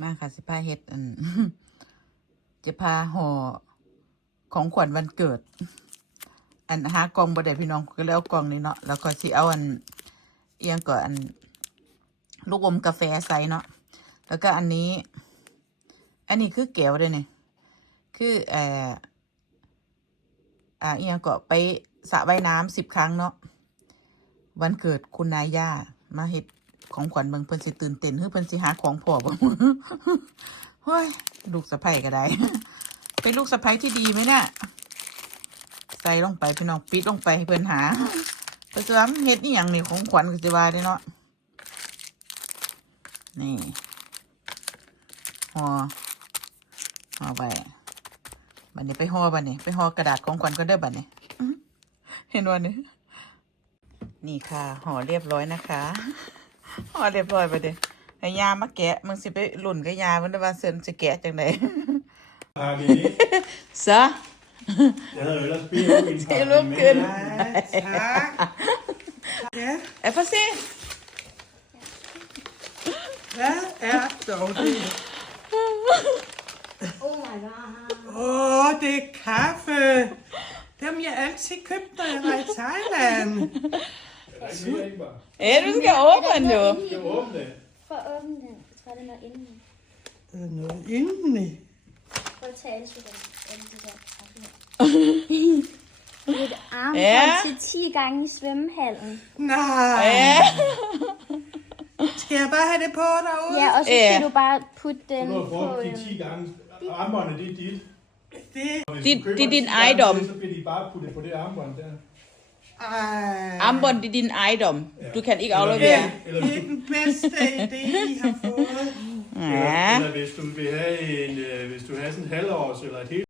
มาค่ะสิพาเฮ็ดจะพาห่อของขวัญวันเกิดหากล่องบ่ได้พี่น้องก็เลยเอากล่องนี้เนาะแล้วก็สิเอาเอียงก่อนลูกอมกาแฟใส่เนาะแล้วก็อันนี้คือแก้วเลยเนี่ยคือเอียงก็ไปสระว่ายน้ำ10 ครั้งเนาะวันเกิดคุณนายย่ามาเฮ็ดของขวัญเบิ่งเพิ่นสิตื่นเต้นเพิ่นสิหาของพ่อบ่เฮ้ยลูกสะใภ้ก็ได้ เป็นลูกสะใภ้ที่ดีไหมเนี่ยใส่ลงไปพี่น้องปิดลงไปให้เพิ่นหาเพิ่นสิว่าเฮ็ดอีหยังนี่ของขวัญก็สิว่าได้เนาะนี่ห่อไปบัดนี้ไปห่อบัดนี้ไปห่อกระดาษของขวัญก็ได้บัดนี้เห็นว่านี่ค่ะห่อเรียบร้อยนะคะห่อเรียบร้อยไปเด้ให้ยามาแกะมึงสิไปหลุ่นกับยามันว่าเซินสิแกะจังได๋ซะ Ellers bliver du Det er lukket. Tak. Ja, Få se. hvad er dog det? Oh my god. Det er kaffe. Dem jeg altid købte, når jeg var i Thailand. Du skal åbne jo. Prøv at åbne den. Jeg tror, det er noget indeni. Er der noget indeni? Prøv at tage alle det der kaffe. Et armbånd til 10 gange i svømmehallen. Nej. Skal jeg bare have det på derude? Ja, og så skal du bare putte den Du har på... brugt de 10 gange. Armbåndet, det er dit. Det er din ejendom. Så bliver de bare puttet på det armbånd der. Armbånd, det er din ejendom. Du kan ikke aflevere. Det er den bedste idé, I har fået. Ja. Eller hvis du vil have hvis du har sådan en halvårs eller et helt